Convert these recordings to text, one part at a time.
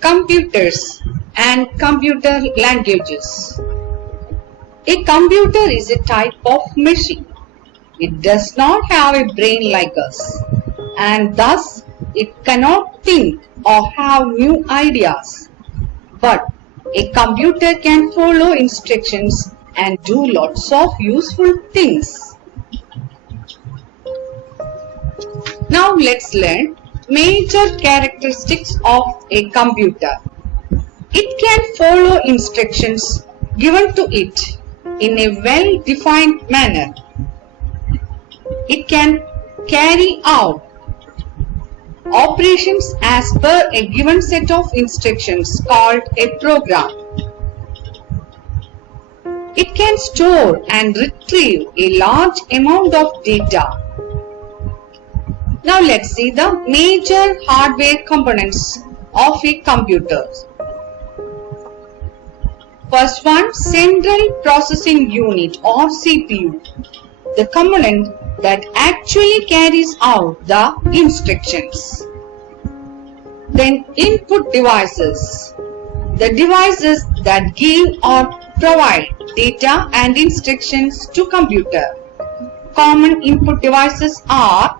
Computers and computer languages. A computer is a type of machine. It does not have a brain like us, and thus it cannot think or have new ideas. But a computer can follow instructions and do lots of useful things. Now let's learn major characteristics of a computer. It can follow instructions given to it in a well-defined manner. It can carry out operations as per a given set of instructions called a program. It can store and retrieve a large amount of data. Now let's see the major hardware components of a computer. First one, Central Processing Unit or CPU, the component that actually carries out the instructions. Then input devices, the devices that give or provide data and instructions to computer. Common input devices are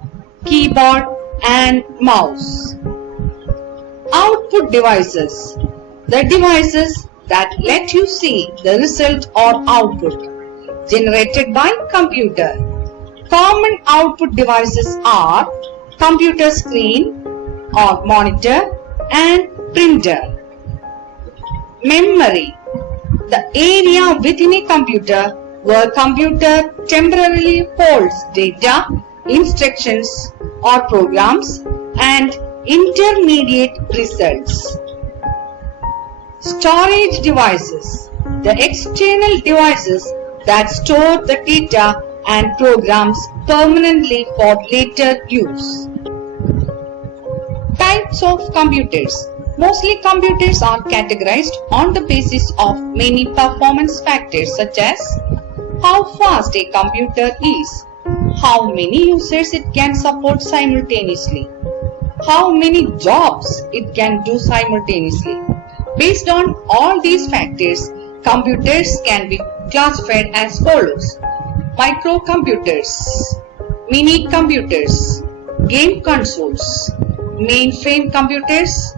keyboard and mouse. Output devices, the devices that let you see the result or output generated by computer. Common output devices are computer screen or monitor and printer. Memory, the area within a computer where computer temporarily holds data, instructions or programs and intermediate results. Storage devices, the external devices that store the data and programs permanently for later use. Types of computers. Mostly computers are categorized on the basis of many performance factors such as how fast a computer is, how many users it can support simultaneously, how many jobs it can do simultaneously. Based on all these factors, computers can be classified as follows: microcomputers, mini computers, game consoles, mainframe computers,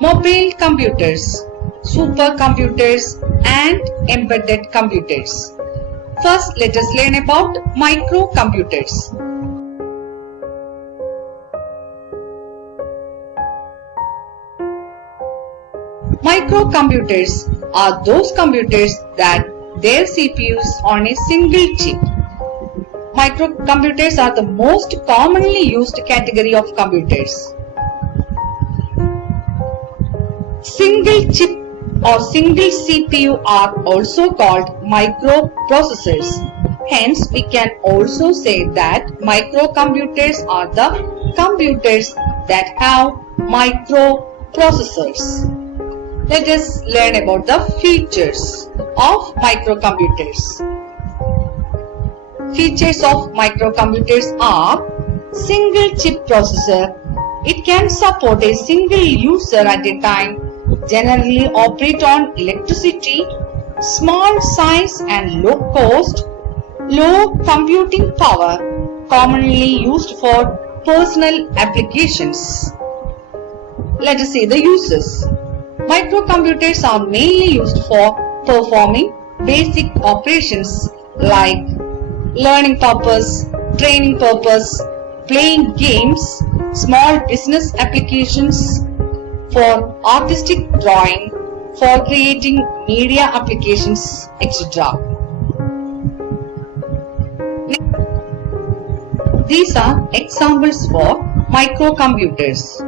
mobile computers, supercomputers, and embedded computers. First, let us learn about microcomputers. Microcomputers are those computers that their CPUs on a single chip. Microcomputers are the most commonly used category of computers. Single chip or single CPU are also called microprocessors. Hence, we can also say that microcomputers are the computers that have microprocessors. Let us learn about the features of microcomputers. Features of microcomputers are single chip processor. It can support a single user at a time, generally operate on electricity, small size and low cost, low computing power, commonly used for personal applications. Let us see the uses. Microcomputers are mainly used for performing basic operations like learning purpose, training purpose, playing games, small business applications, for artistic drawing, for creating media applications, etc. These are examples for microcomputers.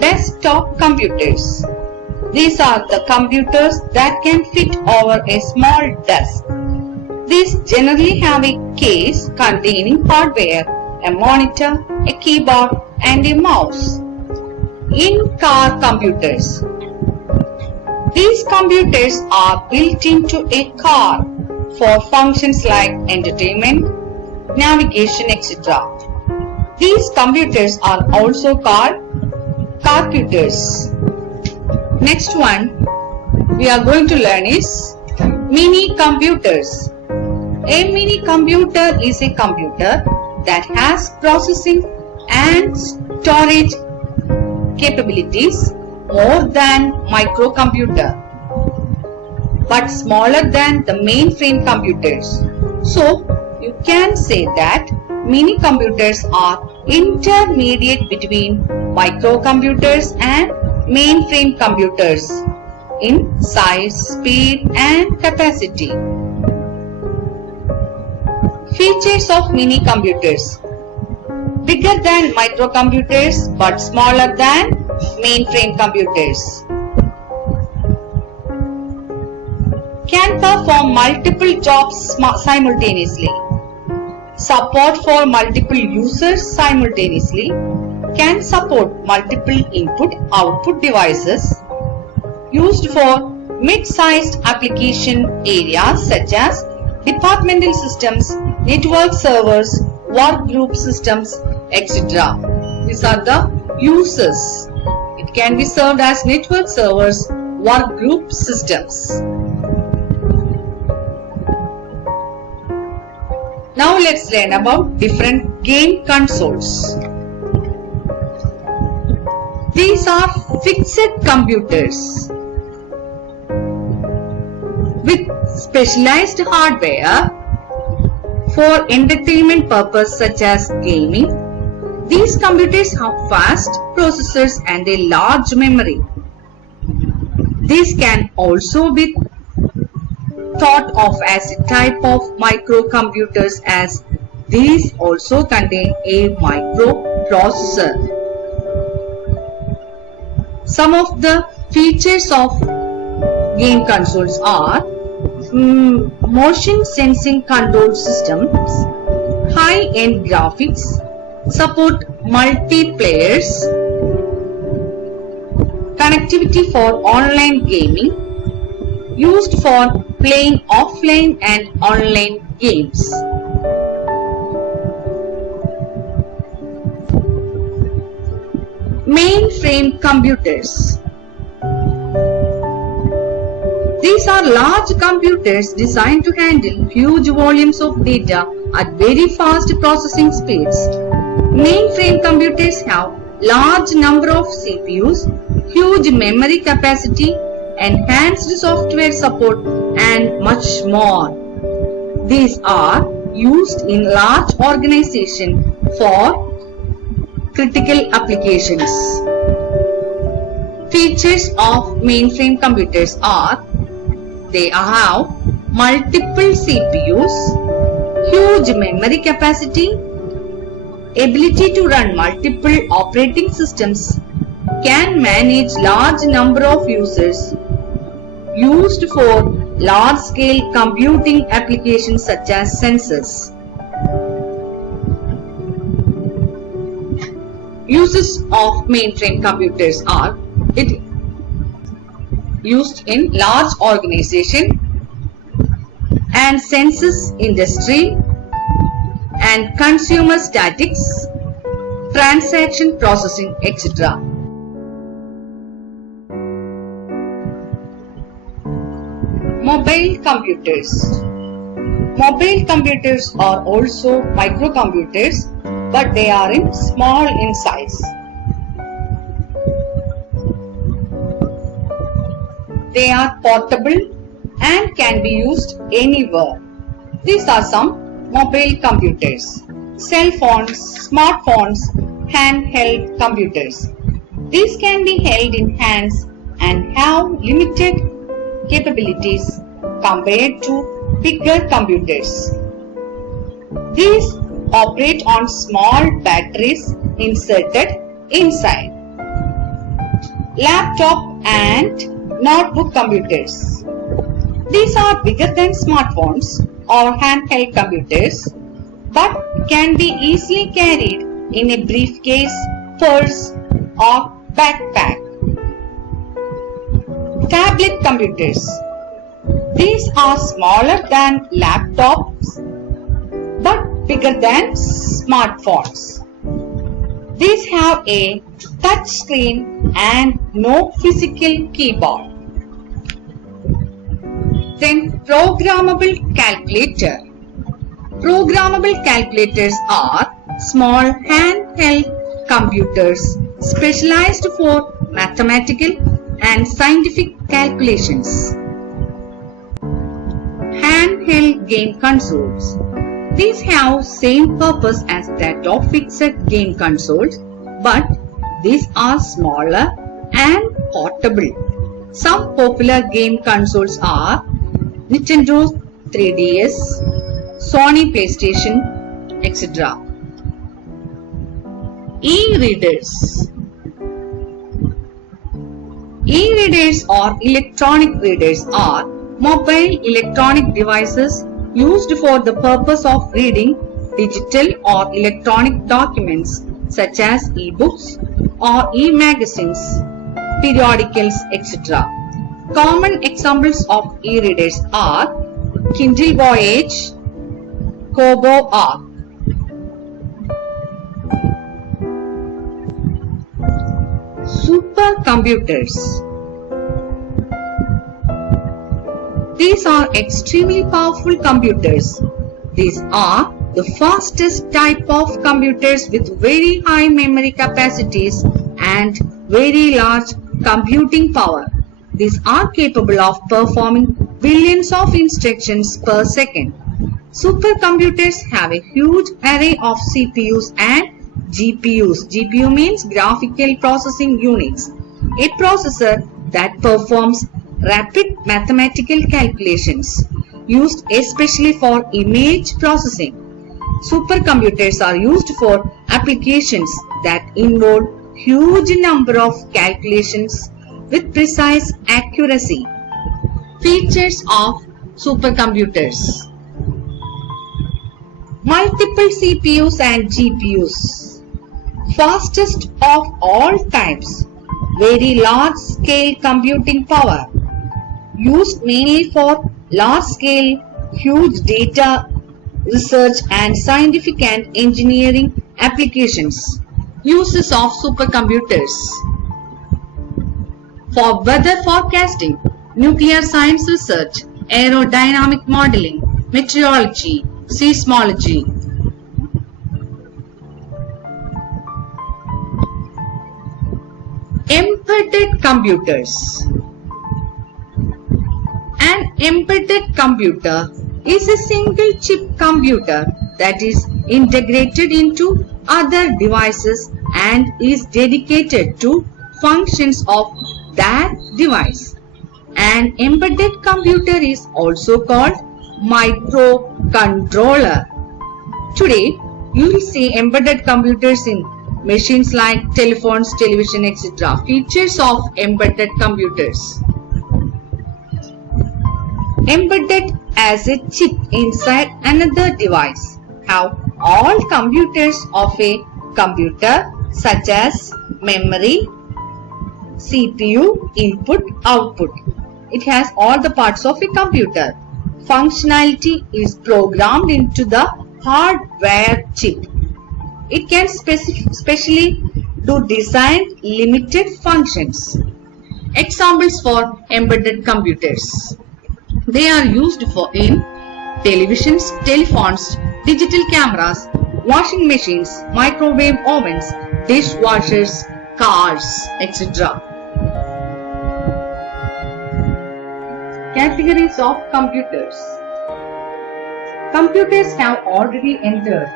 Desktop computers. These are the computers that can fit over a small desk. These generally have a case containing hardware, a monitor, a keyboard, and a mouse. In-car computers. These computers are built into a car for functions like entertainment, navigation, etc. These computers are also called carputers. Next one we are going to learn is mini computers. A mini computer is a computer that has processing and storage capabilities more than microcomputer, but smaller than the mainframe computers. So you can say that mini computers are intermediate between microcomputers and mainframe computers in size, speed and capacity. Features of mini computers: bigger than microcomputers but smaller than mainframe computers. Can perform multiple jobs simultaneously. Support for multiple users simultaneously. Can support multiple input-output devices. Used for mid-sized application areas such as departmental systems, network servers, work group systems, etc. These are the uses. It can be served as network servers, work group systems. Now let's learn about different game consoles. These are fixed computers with specialized hardware for entertainment purpose such as gaming. These computers have fast processors and a large memory. These can also be thought of as a type of microcomputers, as these also contain a microprocessor. Some of the features of game consoles are motion sensing control systems, high-end graphics, support multiplayers, connectivity for online gaming, used for playing offline and online games. Mainframe computers. These are large computers designed to handle huge volumes of data at very fast processing speeds. Mainframe computers have large number of CPUs, huge memory capacity, enhanced software support and much more. These are used in large organizations for critical applications. Features of mainframe computers are: they have multiple CPUs, huge memory capacity, ability to run multiple operating systems, can manage large number of users, used for large-scale computing applications such as sensors. Uses of mainframe computers are: it used in large organization and census industry and consumer statistics, transaction processing, etc. Mobile computers. Mobile computers are also microcomputers, but they are small in size. They are portable and can be used anywhere. These are some mobile computers: cell phones, smartphones, handheld computers. These can be held in hands and have limited capabilities compared to bigger computers. These operate on small batteries inserted inside. Laptop and notebook computers. These are bigger than smartphones or handheld computers, but can be easily carried in a briefcase, purse or backpack. Tablet computers. These are smaller than laptops but bigger than smartphones. These have a touch screen and no physical keyboard. Then programmable calculator. Programmable calculators are small handheld computers specialized for mathematical and scientific calculations. Handheld game consoles. These have same purpose as that of fixed game consoles, but these are smaller and portable. Some popular game consoles are Nintendo 3DS, Sony PlayStation, etc. E-readers. E-readers or electronic readers are mobile electronic devices used for the purpose of reading digital or electronic documents such as e-books or e-magazines, periodicals, etc. Common examples of e-readers are Kindle Voyage, Kobo Arc. Supercomputers. These are extremely powerful computers. These are the fastest type of computers with very high memory capacities and very large computing power. These are capable of performing billions of instructions per second. Supercomputers have a huge array of CPUs and GPUs. GPU means graphical processing units, a processor that performs rapid mathematical calculations used especially for image processing. Supercomputers are used for applications that involve huge number of calculations with precise accuracy. Features of supercomputers: multiple CPUs and GPUs, fastest of all types, very large scale computing power, used mainly for large scale huge data research and scientific and engineering applications. Uses of supercomputers: for weather forecasting, nuclear science research, aerodynamic modeling, meteorology, seismology. Embedded computers. An embedded computer is a single chip computer that is integrated into other devices and is dedicated to functions of that device. An embedded computer is also called microcontroller. Today, you will see embedded computers in machines like telephones, television, etc. Features of embedded computers: embedded as a chip inside another device. Have all computers of a computer such as memory, CPU, input, output. It has all the parts of a computer. Functionality is programmed into the hardware chip. It can specially do designed limited functions. Examples for embedded computers: they are used in televisions, telephones, digital cameras, washing machines, microwave ovens, dishwashers, cars, etc. Categories of computers. Computers have already entered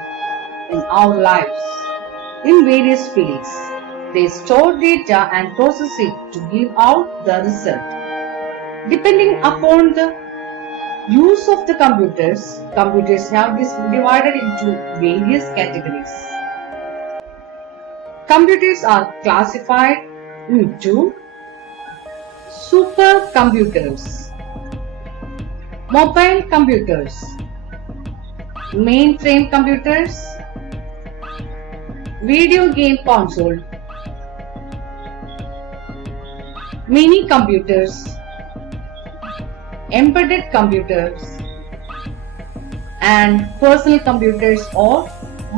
in our lives in various fields. They store data and process it to give out the result. Depending upon the use of the computers have this divided into various categories. Computers are classified into supercomputers, mobile computers, mainframe computers, video game console, mini computers, embedded computers, and personal computers or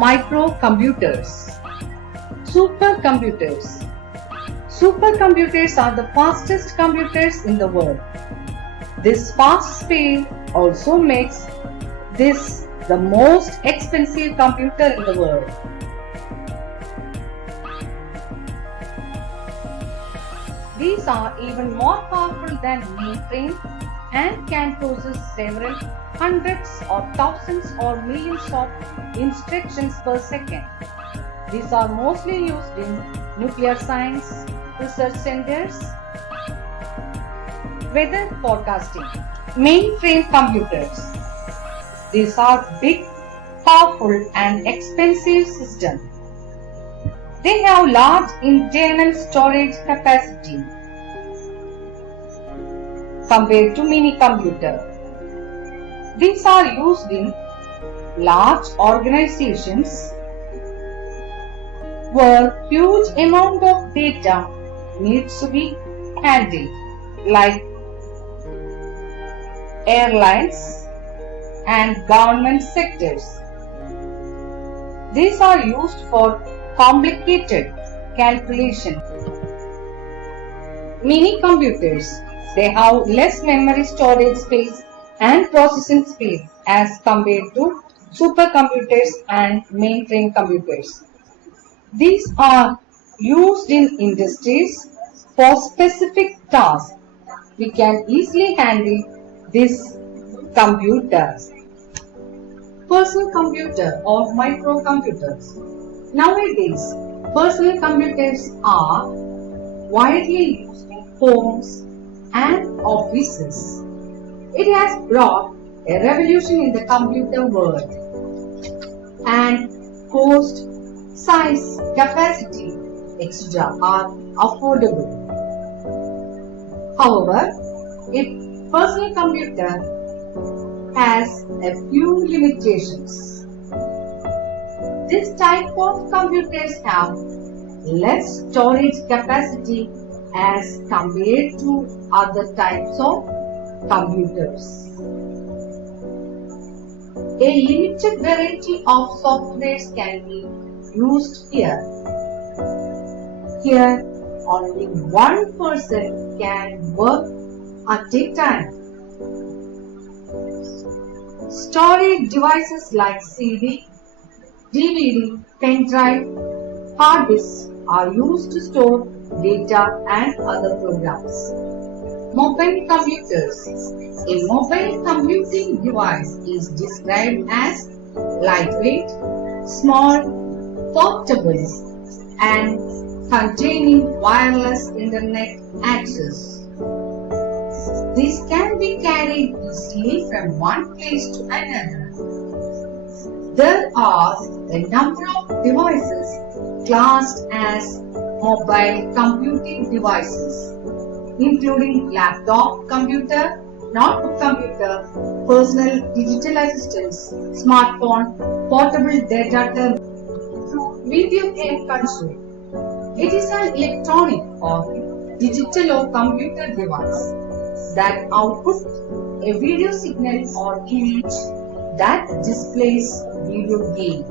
microcomputers. Supercomputers. Supercomputers are the fastest computers in the world. This fast speed also makes this the most expensive computer in the world. These are even more powerful than mainframe and can process several hundreds or thousands or millions of instructions per second. These are mostly used in nuclear science research centers, weather forecasting. Mainframe computers. These are big, powerful and expensive systems. They have large internal storage capacity compared to mini computer. These are used in large organizations where huge amount of data needs to be handled, like airlines and government sectors. These are used for complicated calculation. Mini computers. They have less memory storage space and processing speed as compared to supercomputers and mainframe computers. These are used in industries for specific tasks. We can easily handle these computers. Personal computer or microcomputers. Nowadays, personal computers are widely used in homes and offices. It has brought a revolution in the computer world, and cost, size, capacity, etc. are affordable. However, a personal computer has a few limitations. This type of computers have less storage capacity as compared to other types of computers. A limited variety of softwares can be used here. Here, only one person can work at a time. Storage devices like CD, DVD, pen drive, hard disks are used to store data and other programs. Mobile computers. A mobile computing device is described as lightweight, small, portable, and containing wireless internet access. These can be carried easily from one place to another. There are a number of devices classed as mobile computing devices, including laptop computer, notebook computer, personal digital assistants, smartphone, portable data terminal, video game console. It is an electronic or digital or computer device that outputs a video signal or image that displays video game.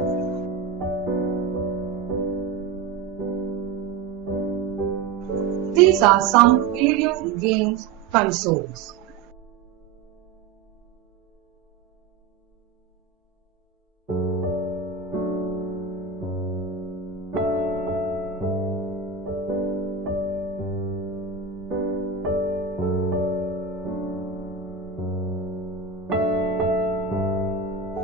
These are some video game consoles.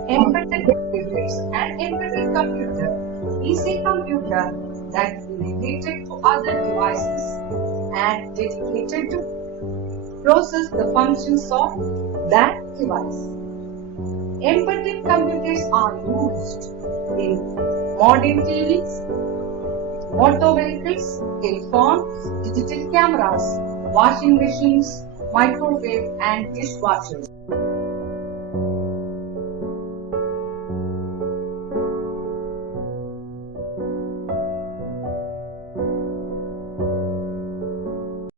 Embedded computers. An embedded computer is a computer that is related to other devices and dedicated to process the functions of that device. Embedded computers are used in modern TVs, motor vehicles, telephones, digital cameras, washing machines, microwave and dishwashers.